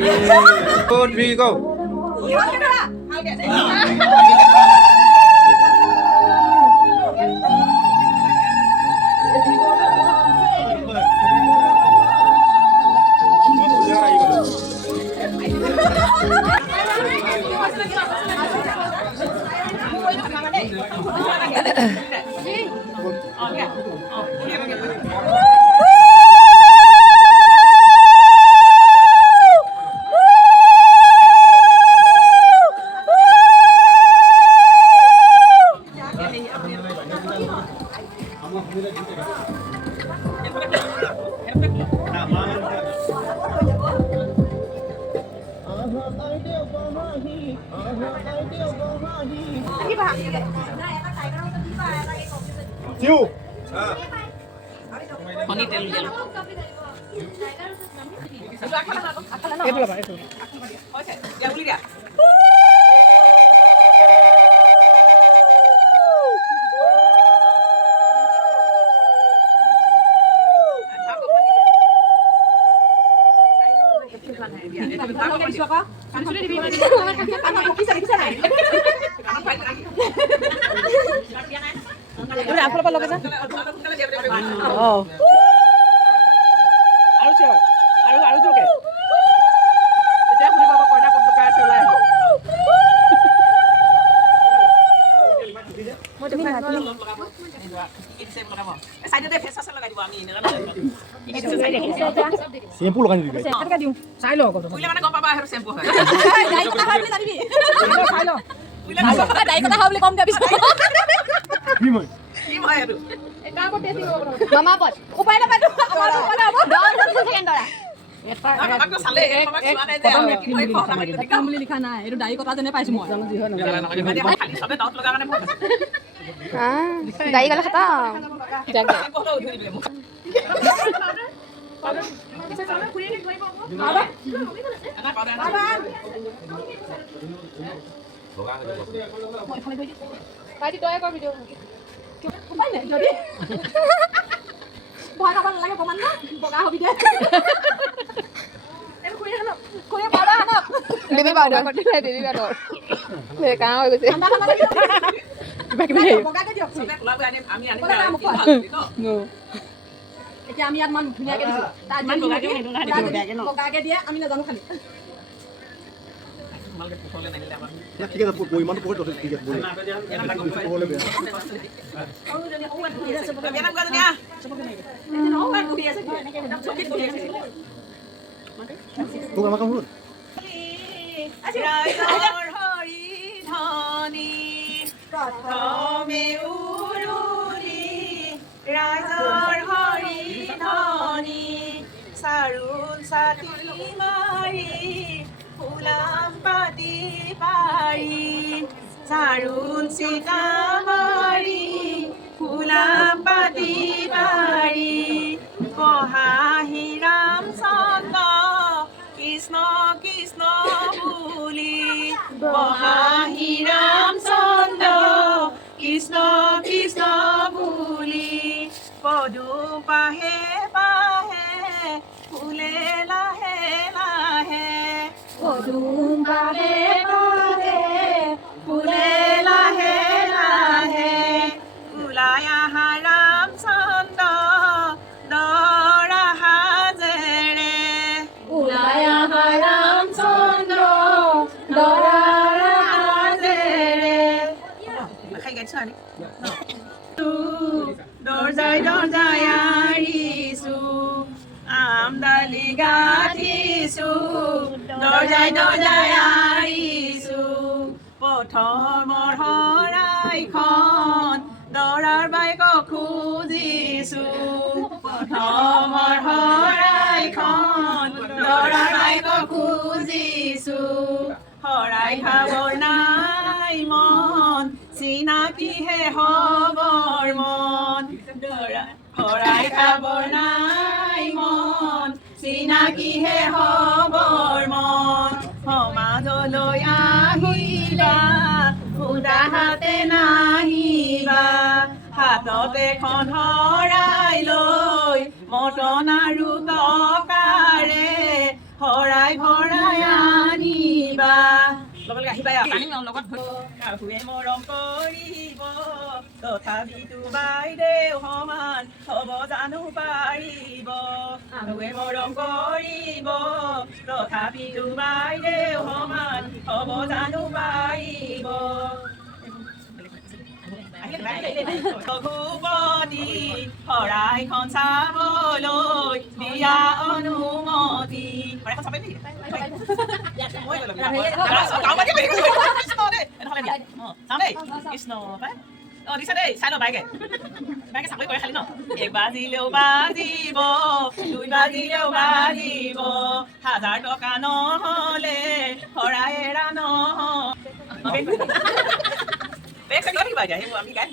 2, 3, go. Siêu. Udah, apa apa lo kesana? Oh. Harus ya. Harus juga. Jadi aku bawa kau nak untuk kasih lah. Mau jadi apa? Ini saya mau apa? Saya ada fesa salah kali wangi ini kan. Sempul kan juga. Kan kan diu. Saya lo kau. Kuila mana kau apa harus sempuh. Dai kata kau beli tadi. Saya lo. Kuila mana dai kata kau beli kau nggak bisa. Gimana? Gimana tu? Mama pot. Upaya apa tu? Doon sa second door. Aku salah. Mama suara itu. Kita ikut orang itu. Kita beli likan na. Itu dai kota jenis apa semua. Jadi apa kali sampai daun legakan apa? Ah, dai kalau kata. Jaga. Pati doa kau video. Upaya ni jadi. Bukan apa lagi komando. Bukan apa video. Kuya pada anak. Baby powder. Baby powder. Baby kau itu sih. Anda lagi. Bagi bayi. Bukan aja. Sampai pulang ani ani. No. Iki আমি আর মান ধুনিয়াকে দিছো তার মান বগাকে নিদু না দিছো ব্যাগে ন বগাকে দিয়ে আমি না জানো খালি মালকে পছলে নাইলে আমার না ঠিক আছে পরিমাণটা পকেট আছে ঠিক আছে বলে বলে বে ও জানি ও আর ঘুরে আছে বগাকে নাম গাদনিয়া এটা ও আর ঘুরে আছে এটা চোখে ঘুরে আছে তো আমাকে বলুন রাইজর হরি ধনি প্রথমে উরুলি রাইজর হরি ধনি সারুন সাথী মারি ফুলাম পাতি পারি সারুন সীতা মারি ফুলাম পাতি পারি পহাহি রাম চন্দ্র কৃষ্ণ কৃষ্ণ বুলি পহাহি রাম চন্দ্র কৃষ্ণ কৃষ্ণ বুলি পদুম পাহে পাহে ফুলে লাহে লাহে পদুম পাহে পাহে ফুলে লাহে লাহে ওলাই আহা ৰামচন্দ্ৰ দৰা হাজেৰে ওলাই আহা ৰামচন্দ্ৰ দৰা হাজেৰে খাই গাইছো আনি দৰ্জাই দৰ্জাই আৰিছো আমদালি গাঠিছো দৰ্জাই দৰ্জাই আৰিছো প্ৰথমৰ শৰাইখন দৰাৰ বাইক খুজিছো প্ৰথমৰ শৰাইখন দৰাৰ বাইক খুজিছো শৰাই খাবৰ নাই মন চিনাকিহে হবৰ মন শৰাই খাবৰ নাই মন চিনাকিহে হবৰ মন সমাজলৈ আহিবা সুদা হাতে নাহিবা হাতত এখন শৰাই লৈ মটন আৰু টকাৰে শৰাই ভৰাই আহিবা লগে লগে আহিবা লগত শাহুৱে মৰম কৰিব তথাপিতো বাইদেউ সমান হ'ব জানো পাৰিব শাহুৱে মৰম কৰিব তথাপিতো বাইদেউ সমান হ'ব জানো পাৰিব ৰঘুপতি শৰাইখন চাবলৈ দিয়া অনুমতি শৰাইখন চাব নেকি কৃষ্ণ দিছে দেই চাই ল বাইকে বাইকে চাকৰি কৰে খালি ন এক বাজিলেও বাজিব দুই বাজিলেও বাজিব 1000 টকা নহ'লে শৰাই এৰা নহয় বেগ চাই কিবা যায় সেইবোৰ আমি গাই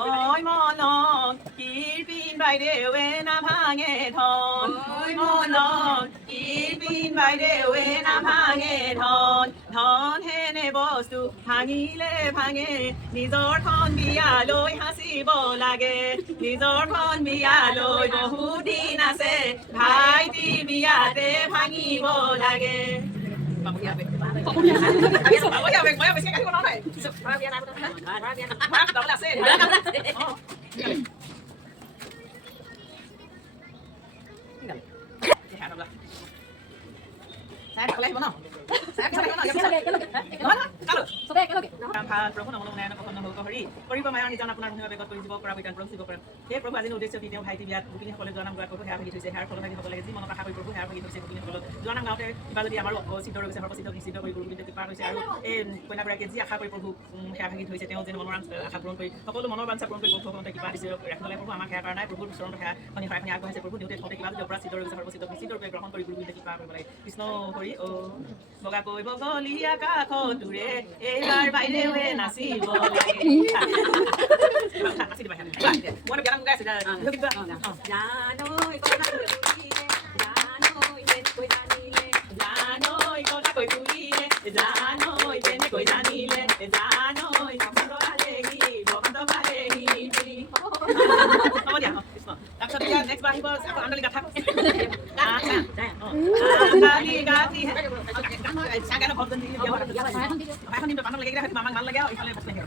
ঐ মনত কিৰপিন বাইদেৱে নাভাঙে ধন ঐ মনত কিৰপিন বাইদেৱে নাভাঙে ধন ধন হেনে বস্তু ভাঙিলে ভাঙে নিজৰখন বিয়ালৈ সাঁচিব লাগে নিজৰখন বিয়ালৈ বহুদিন আছে ভাইটি বিয়াতে ভাঙিব লাগে প্ৰভু নমো নাৰায়ণ প্ৰসন্ন হওক হৰি কৰিব মায়াৰ নিজন আপোনাৰ মহিমা বেগত কৰি জীৱ পৰা বিজ্ঞান প্ৰভু শিৱ কৰে সেই প্ৰভু আজি উদ্দেশ্য কি তেওঁ ভাইটি বিয়াত গোপিনীসকলে যোৱা নাম গোৱাৰ প্ৰভু সেয়া ভাগি থৈছে সেয়াৰ ফলভাগী হ'ব লাগে যি মনত আশা কৰি প্ৰভু সেয়া ভাগি থৈছে গোপিনীসকলত যোৱা নাম গাওঁতে কিবা যদি আমাৰ সিদ্ধ ৰৈছে সৰ্বসিদ্ধ নিশ্চিত কৰি গুৰু গোবিন্দ কৃপা হৈছে আৰু এই কইনাগৰাকীয়ে যি আশা কৰি প্ৰভু সেয়া ভাগি থৈছে তেওঁ যেন মনৰ আশা পূৰণ কৰি সকলো মনৰ বাঞ্ছা পূৰণ কৰি ভগৱন্তে কৃপা দিছে ৰাখিব লাগে প্ৰভু আমাক সেয়া কৰা নাই প্ৰভুৰ চৰণ সেয়া শনি শৰাইখনি আগবঢ়াইছে প্ৰভু দেউতে থওঁতে কিবা যদি অপৰাধ সিদ্ধ ৰৈছে সৰ্বসিদ্ধ নিশ্চিত ৰূপে গ্ৰহণ কৰি গুৰু গোবিন্দ কৃপা কৰিব লাগে কৃষ্ণ হৰি অ বগাকৈ বগলী আকাশটোৰে এইবাৰ বাইদেৱে নাচিব লাগে নাচি দিবা মই গান গাই আছে জানৈ কথা কৈ ফুৰিলে জানৈ তেনেকৈ জানিলে জানৈ বসন্ত পালেহি হ'ব দিয়া কৃষ্ণ তাৰপিছত এতিয়া নেক্সট আহিব আকৌ আন্দালি গাথা আন্দালি গাথি চাগানো ভজন দি এখন দিম পানক লাগি গ'লে মামাক ভাল লাগে আৰু ইফালে বস্তু লাগে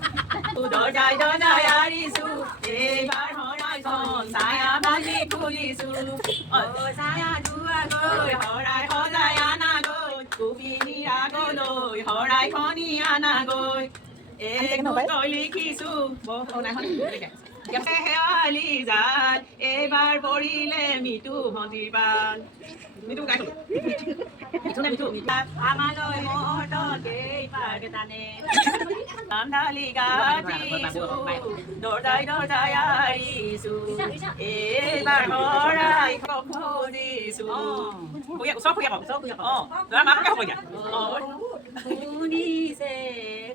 দৰ্জাই দৰ্জাই আৰিছো এইবাৰ শৰাইখন ছায়া বান্ধি খুলিছো ছায়া ধোৱা গৈ শৰাই সজাই আনা গৈ গোপিনী আগলৈ শৰাইখনি আনা গৈ এই লিখিছো শেৱালি জাল এইবাৰ পৰিলে মিঠু ভণ্টিৰ পাল মিঠু গাই আমালৈ মৰ্তনে আন্ধালি গাঠিছো দৰ্জাই দৰ্জাই আৰিছো এইবাৰ শৰাই খুজিছো ওচৰ শুনিছে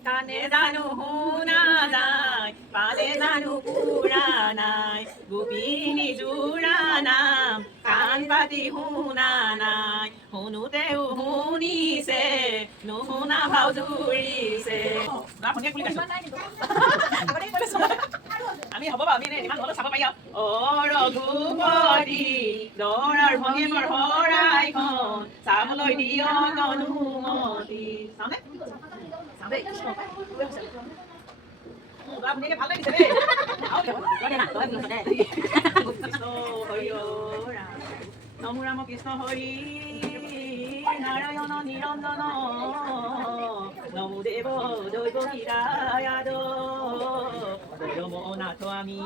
কাণে জানো শুনা যায় পালে জানো পুৰা নাই গোপিনী যোৰা নাম কাণ পাতি শুনা নাই শুনোতেও শুনিছে নুশুনা ভাও জুৰিছে আমি হ'ব বাৰু আমি ইমান হ'লেও চাব পাৰি আৰু ৰঘুপতি দৰাৰ ভঙিবৰ শৰাইখন চাবলৈ দিয়ক অনুমতি চাওঁনে আপুনিকে ভাল লাগিছে দেই নমো ৰাম কৃষ্ণ হৰি নাৰায়ণ নিৰঞ্জন নমো দেৱ দৈৱ হীৰায়াদ নাথ আমি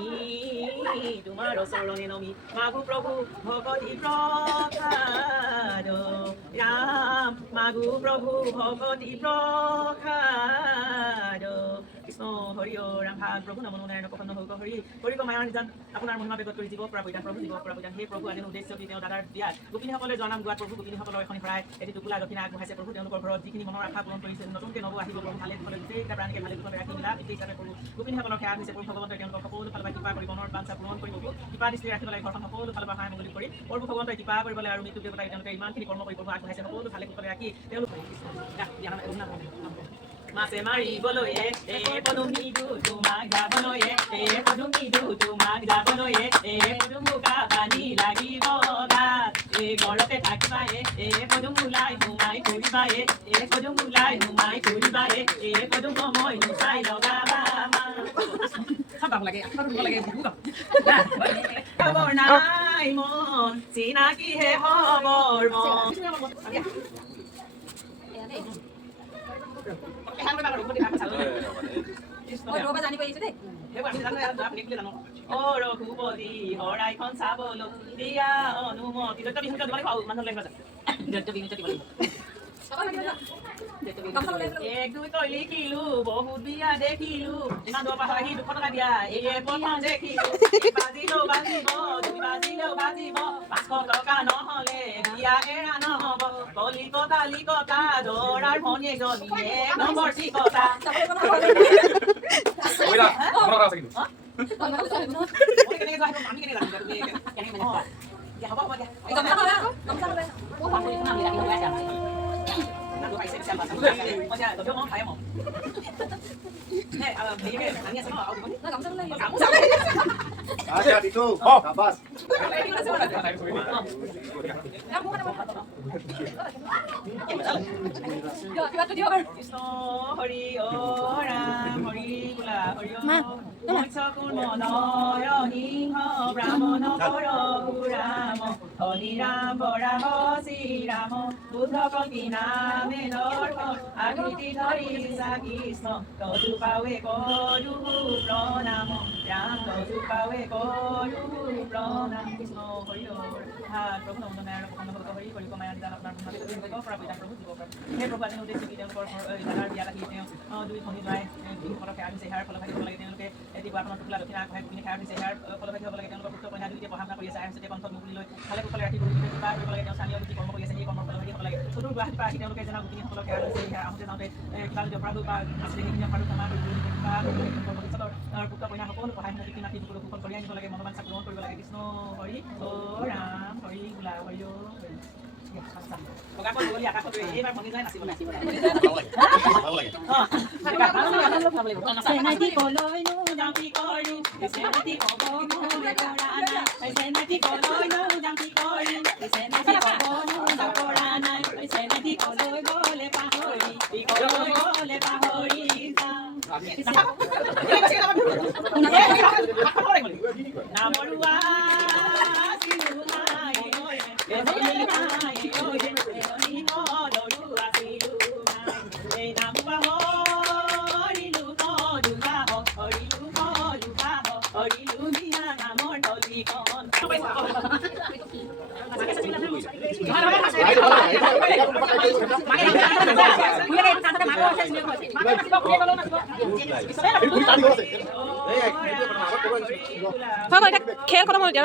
তোমাৰ চৰণে নমি মাগু প্ৰভু ভগতি প্ৰসাদ ৰাম মাগু প্ৰভু ভগতি প্ৰসাদ কৃষ্ণ হৰি ৰাম ভাগ প্ৰভু নমো নাৰায়ণ প্ৰসন্ন হওক হৰি কৰিব মায়াৰ নিজান আপোনাৰ মহিমা বেগত কৰি জীৱ পৰা পৰিধান প্ৰভু জীৱ পৰা পৰিধান সেই প্ৰভু আজিৰ উদ্দেশ্য কি তেওঁ দাদাৰ বিয়াত গোপিনীসকলে জনাম গোৱাত প্ৰভু গোপিনীসকলৰ এখন শৰাই এটি টোপোলা দক্ষিণা আগবঢ়াইছে প্ৰভু তেওঁলোকৰ ঘৰত যিখিনি মনৰ আশা পূৰণ কৰিছে নতুনকৈ নব আহিব প্ৰভু ভালে কুশলে গোটেইটা প্ৰাণীকে ভালে কুশলে ৰাখি মিলা পিতৃ হিচাপে প্ৰভু গোপিনীসকলৰ সেৱা হৈছে প্ৰভু ভগৱন্তই তেওঁলোকৰ সকলো ফালৰ পৰা কৃপা কৰি মনৰ বাঞ্ছা পূৰণ কৰি প্ৰভু কৃপা দৃষ্টি ৰাখিব লাগে ঘৰখন সকলো ফালৰ পৰা সহায় মঙ্গল কৰি প্ৰভু ভগৱন্তই কৃপা কৰিবলৈ আৰু মৃত্যু দেৱতাই তেওঁলোকে ইমানখিনি কৰ্ম কৰি প্ৰভু আগবঢ়াইছে সকলো ভালে কুশলে ৰাখি তেওঁলোকে মাছে মাৰিবলৈ পদুমীটো তোমাক যাবলৈ পদুমীটো তোমাক যাবলৈ পদুমুকা পানী লাগিব গাত ঘৰতে থাকিবায়ে পদুম ওলাই সোমাই ফুৰিবায়ে পদুম ওলাই সোমাই ফুৰিবায়ে পদুম মই নুচাই লগাবা খবৰ নাই মন চিনাকিহে খবৰ মন ৰঘুপতি শৰাইখন চাবলৈ দিয়া অনুমতি বিহুত মানুহ লাগিব এক দুই তই লিখিলো বহুত বিয়া দেখিলো ইমান দূৰৰ পৰা আহি 200 টকা দিয়া প্ৰথম দেখিলো বাজিলেও বাজিব দুই বাজিলেও বাজিব 500 টকা নহলে বিয়া এৰা নহব কলিকতা দৰাৰ ভনীয়েকজনী 1 নম্বৰ চিকতা Aja itu, nafas. Krishna Hari Ram Hari বোলা হৰি মৎস্যকুল মনয় সিংহ ব্ৰাহ্মণ পৰশুৰাম হৰিৰাম বৰাহ শ্ৰীৰাম বুদ্ধ কল্পী নামে দৰ্শন আকৃতি ধৰি কৃষ্ণ তদু পাৱে কৰো প্ৰণাম ৰাম তদু পাৱে কৰো প্ৰণাম কৃষ্ণ হৰি প্ৰভু নন্দনাৰায়ণ প্ৰসন্ন হৰি হৰি কমায়া নিদান আপোনাৰ প্ৰভু জীৱ সেই প্ৰভু আজি উদ্দেশ্য কি তেওঁলোকৰ দাদাৰ বিয়াত আহি তেওঁ 2 ভনী জনাই বিহুসকলক সেৱা দিছে সেৱাৰ ফলভাগী হ'ব লাগে তেওঁলোকে দিবাখনৰ টুকুলা দক্ষিণা আগবঢ়াই গোপিনী সেৱা দিছে সেৱাৰ ফলভাগী হ'ব লাগে তেওঁলোকৰ পুত্ৰ কন্যা দুয়োকে পঢ়া শুনা কৰি আছে আইন কণ্ঠত মুকলি লৈ ভালে কুশলে ৰাখি গুৰু কিবা কৰিব লাগে তেওঁ স্থানীয় যি কৰ্ম কৰি আছে সেই কৰ্মৰ ফলভাগী হ'ব লাগে চতুৰ গুৱাহাটীৰ পৰা আহি তেওঁলোকে জনা গোপিনীসকলক সেৱা দিছে সেয়া আহোঁতে যাওঁতে কিবা যদি অপৰাধ বা আছিলে সেইখিনি অপৰাধ ক্ষমা কৰি ভৱিষ্যতৰ পুত্ৰ কন্যা সকলো পঢ়াই শুনা পিতৃ মাতৃ সকলো কুশল কৰি আনিব লাগে মনোবাঞ্ছা পূৰণ কৰিব লাগে কৃষ্ণ হৰি ৰাম হৰি বোলা হৰি এইবাৰ ভঙি যায় নাচিব নামৰুৱা খেল খতম হ'ল এতিয়া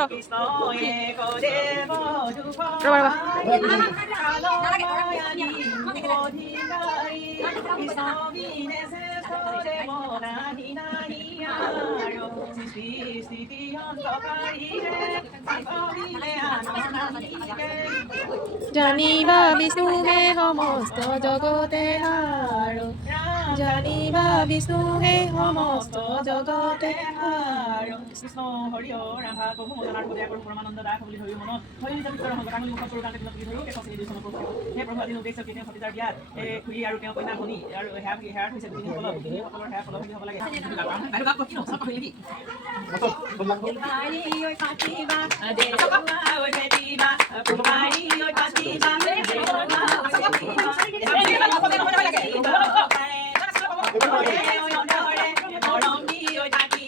জানিবা বিষ্ণুহে সমস্ত জগতে হাৰো জানিবা বিষ্ণুহে সমস্ত জগতে হাৰো কৃষ্ণ হৰি ৰাম প্ৰভু মজনাৰ পূজা কৰোঁ পৰমানন্দ দাস বুলি ধৰি মনত হৰি নিজৰ ভিতৰৰ সংগতাঙুলি মুখত কৰোঁ তাতে তুলি ধৰোঁ কেঁচা চিনি দিছোঁ প্ৰভু সেই প্ৰভু আজি উদ্দেশ্য কি তেওঁ সতীজাৰ বিয়াত খুৰী আৰু তেওঁ কইনা ভনী আৰু সেয়াত হৈছে গোপিনীসকলৰ সেয়া ফলভাগী হ'ব লাগে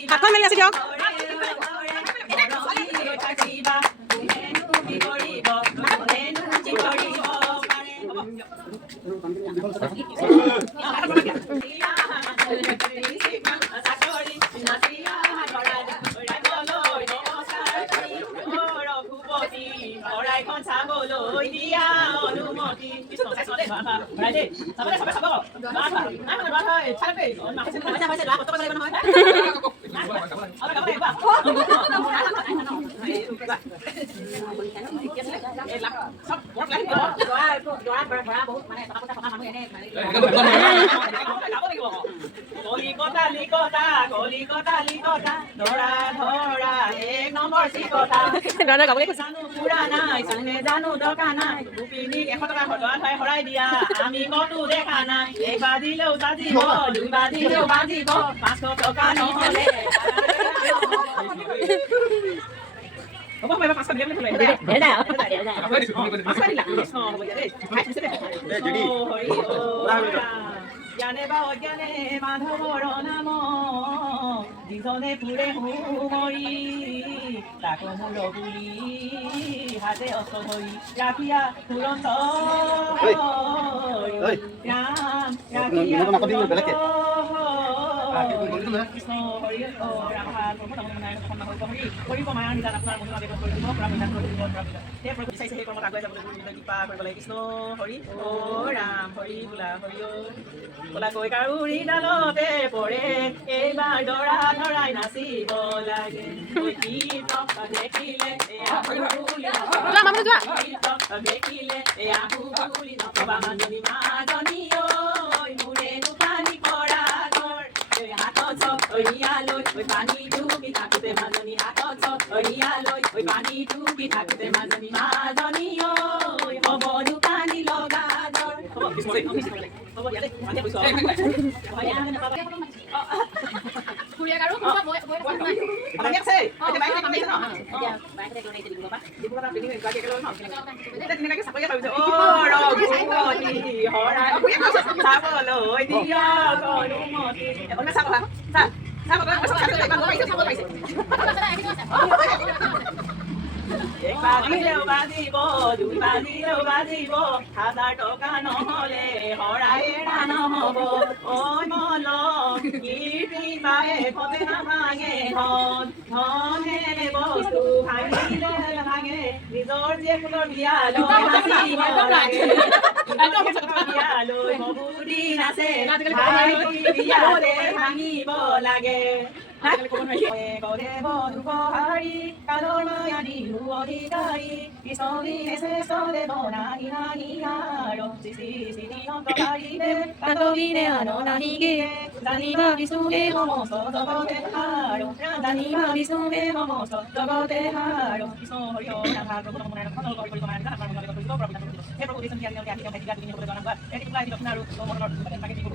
হাতখন মেলি আছে দিয়ক কলিকতা ধৰা ধৰা এক নম্বৰ চিকতা গানা গাবলে কৈছে জানো পুৰা নাই চুনে জানো দৰকাৰ নাই গোপিনীক 100 টকা সদোৱা ঠাই হৰাই দিয়া আমি কতো দেখা নাই এক বাজিলেও বাজিব দুই বাজিলেও বাজিব 500 টকা নহ'লে হ'ব মই 500 দিম থলে জ্ঞানে বা অজ্ঞানে মাধৱৰ নাম যিজনে ফুৰে সুমৰি তাক মূৰ বুলি হাতে অস্ত্ৰ ধৰি ৰাখিয়া তুৰন্ত ৰাম ৰাখিয়া কৃষ্ণ হৰি ৰাধা কৰিব মায়াৰ নিজান আপোনাৰ মহিমা ব্যৱহাৰ কৰি দিব পৰা বিধান কৰি দিব পৰা বিধান সেই প্ৰভু বিচাৰিছে সেই কৰ্মত আগুৱাই যাবলৈ কৃপা কৰিব লাগে কৃষ্ণ হৰি অ ৰাম হৰি বোলা হৰি বোলা কৈ কাউৰী ডালতে পৰে এইবাৰ দৰা ধৰাই নাচিব লাগে দেখিলে দেখিলে এয়া বুলি নকবা মাজনী মাজনী ঐ মোৰে দোকানী কৰা ঘৰ হাতত লৈ পানী ডুবি থাকোঁতে মাজনী হাতত লৈ পানী ডুবি থাকোঁতে মাজনী মাজনী ঐ হ'ব দোকানী লগা ঘৰ হ'ব দিয়া দেই বাজিলেও বাজিব দুই বাজিলেও বাজিব 1000 টকা নহ'লে হৰাই এৰা নহ'ব ঐ মল কীৰ্তি পায়ে ফতে নাভাঙে ধনে বস্তু ভাঙিলে ভাঙে নিজৰ যে ফুলৰ বিয়ালৈ নাচিব লাগে বিয়ালৈ মবুদি নাচে বিয়ালে ভাঙিব লাগে দুপহাৰী কালৰ মায়ানী অধিকাৰী কৃষ্ণী শ্ৰেষ্ঠ দেৱ নাহি নাহি আৰু কাকবিনে আনো নাহিগে জানিবা বিষ্ণুৱে সমস্ত জগতে আৰু জানিবা বিষ্ণুৱে সমস্ত জগতে আৰু কৃষ্ণ হৰি ৰাধা প্ৰভু নমনাৰ খনৰ কৰিব মানে জানা আমাৰ মনলৈ কৰিব প্ৰভু হে প্ৰভু কৃষ্ণ জ্ঞান জ্ঞান আহি কাম দিবলৈ জনাব এটি কুলাই দিন আৰু মনৰ লাগে দিব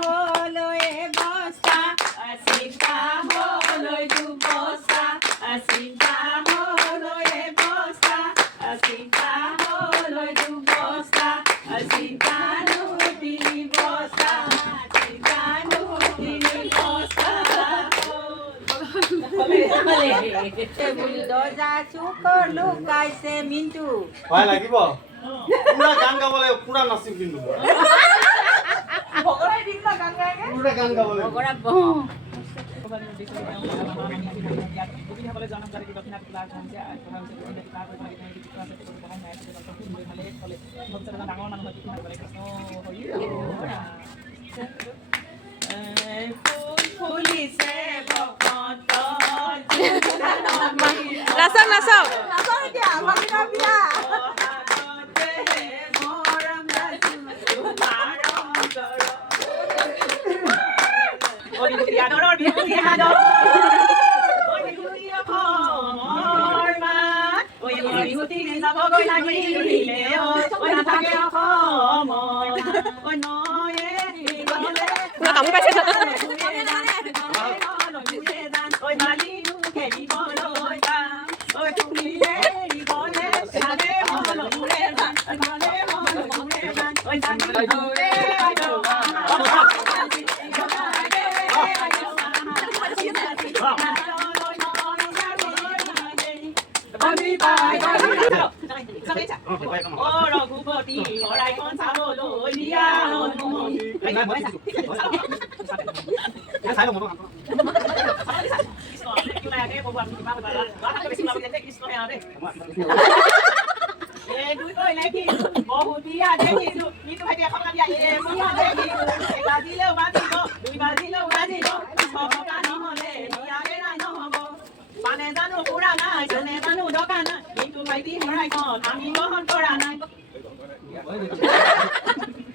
হলয়ে বস্তা চিন্তা হলয় দুবস্তা চিন্তা হলয়ে বস্তা চিন্তা হলয় দুবস্তা চিন্তা তিনি বস্তা চিন্তা তিনি বস্তা দৰ্জা চুকৰ লুকাইছে মিন্টু ভয় লাগিব পুৰা গান গাব লাগিব পুৰা নাচিম কিন্তু ভগৰাই দিন না গান গায় পুৰা গান গাব লাগিব গোপীসকলে জনম জাতি দক্ষিণা তোলা যে ডাঙৰ মানুহ ফুলিছে নাচক নাচক কামো পাইছে ৰঘুপতি শৰাইখন চাবলৈ দিয়া বহুত বিয়া দেখিছো কিন্তু ভাইটি এখন বিয়া বাজিলেও বাজিব দুই বাজিলেও বাজিব নহ'লে বিয়াকে নাই নহ'ব মানে জানো পুৰা নাই জানে জানো দোকান কিন্তু ভাইটি শৰাইখন আমি গ্ৰহণ কৰা নাই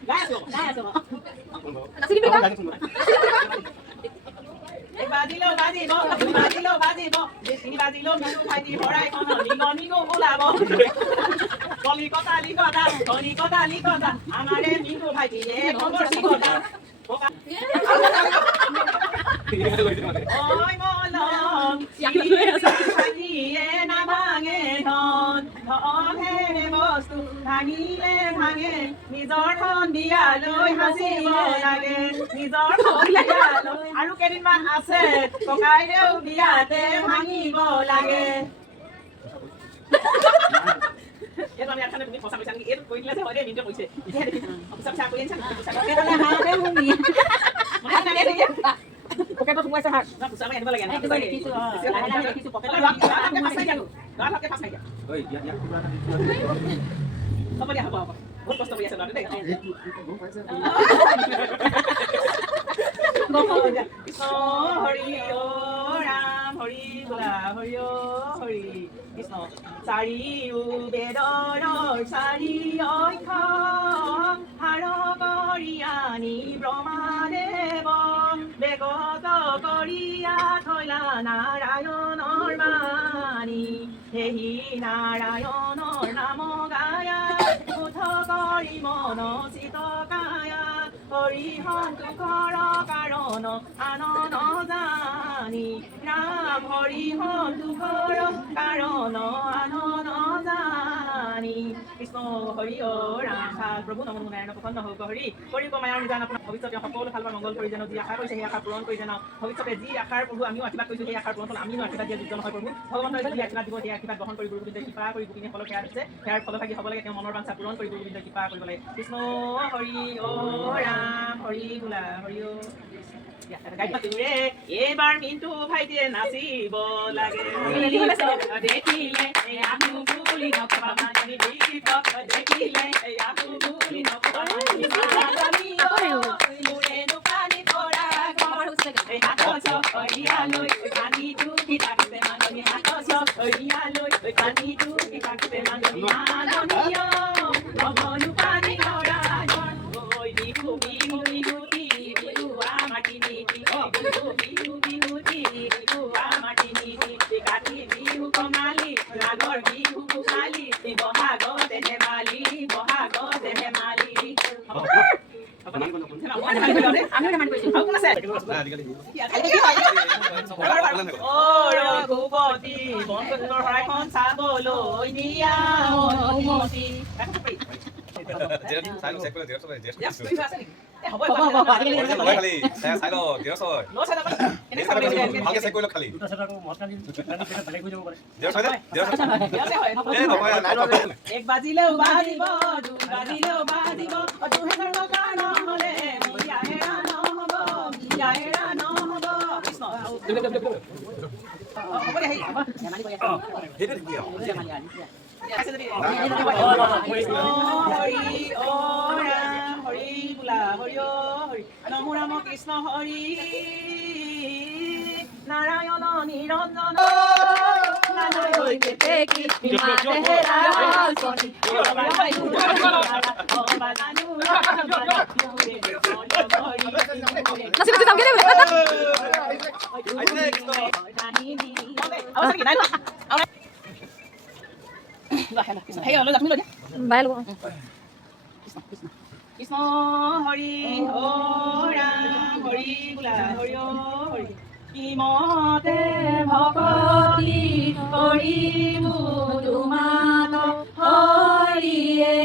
গাই আছো বাজিলো বাজিব বাজিলো বাজিব তিনি বাজিলো মিনু ভাইটি শৰাইখন নিগনিগো ওলাব কলিকতা লিকতা কলিকতা লিকতা আমাৰে মিনু ভাইটি এক নম্বৰ শিকতা ঐ মলম ভাঙিয়ে নাভাঙে ধন ধনেৰে বস্তু ভাঙিলে ভাঙে নিজৰ ধন বিয়ালৈ সাঁচিব লাগে নিজৰ ধন বিয়ালৈ আৰু কেইদিনমান আছে ককাইদেউ বিয়াতে ভাঙিব লাগে এইটো আমি আখানে তুমি সঁচা কৈছা নেকি এইটো কৈ দিলে যে হয় দেই মিনিটে কৈছে সঁচা সঁচা কৈ আনিছা নেকি তেতিয়াহ'লে হাঁহতে শুনি পকেটত সোমাইছে হাত না পুছা মাৰি আনিব লাগে না দেখিছোঁ লাহে লাহে দেখিছোঁ পকেটত হ'ব দিয়া হ'ব হ'ব বহুত কষ্ট কৰি আছে ল'ৰাটো দেই কৃষ্ণ হৰি অ ৰাম হৰি বোলা হৰি অ হৰি কৃষ্ণ চাৰিও বেদৰ চাৰি অক্ষৰ হাৰ কৰি আনি ব্ৰহ্মাদেৱ বেগত কৰিয়া থৈলা নাৰায়ণৰ বাণী সেহি নাৰায়ণৰ নাম গায়া শুদ্ধ কৰি মন চিত কায়া হৰি সন্তোষৰ কাৰণ আনন জানি ৰাম হৰি সন্তোষৰ কাৰণ আনন জানি কৃষ্ণ হৰি অ ৰাম ভাল প্ৰভু নমো নাৰায়ণ প্ৰসন্ন হওক হৰি কৰি কমায়াৰ নিজান আপোনাৰ ভৱিষ্যতে সকলো ভাল মংগল কৰি জানো যি আশা কৰিছে সেই আশা পূৰণ কৰি জানো ভৱিষ্যতে যি আশাৰ প্ৰভু আমিও আশীৰ্বাদ কৰিছোঁ সেই আশাৰ পূৰণ হ'ল আমিও আশীৰ্বাদ দিয়া যোগ্য নহয় প্ৰভু ভগৱানৰ যি আশীৰ্বাদ দিব সেই আশীৰ্বাদ গ্ৰহণ কৰি গুৰু গোবিন্দই কৃপা কৰি গোপিনীসকলক সেয়া দিছে সেয়াৰ ফলভাগী হ'ব লাগে তেওঁ মনৰ বাঞ্ছা পূৰণ কৰি গুৰু গোবিন্দই কৃপা কৰিব লাগে কৃষ্ণ হৰি অ ৰাম হৰি বোলা হৰি অ এইবাৰ মিন্টু ভাইটিয়ে নাচিব লাগে দেখিলে ৰঘুপতি বনপতিৰ শৰাইখন চাবলৈ দিয়া অনুমতি এক বাজিলেও বাজিব বাজিলেও বাজিব দুহেজাৰ টকা নহ'লে বিয়াহেৰা নহ'ব বিয়াহেৰা নহ'ব কৃষ্ণ হ'ব দে হৰি অ ৰাম হৰি বোলা হৰি অ হৰি নমো ৰাম কৃষ্ণ হৰি নাৰায়ণ নিৰঞ্জন কৃষ্ণ হৰি অ ৰাম হৰি বোলা হৰি অ হৰি কিমতে ভকতি কৰিমু তোমাক হৰিয়ে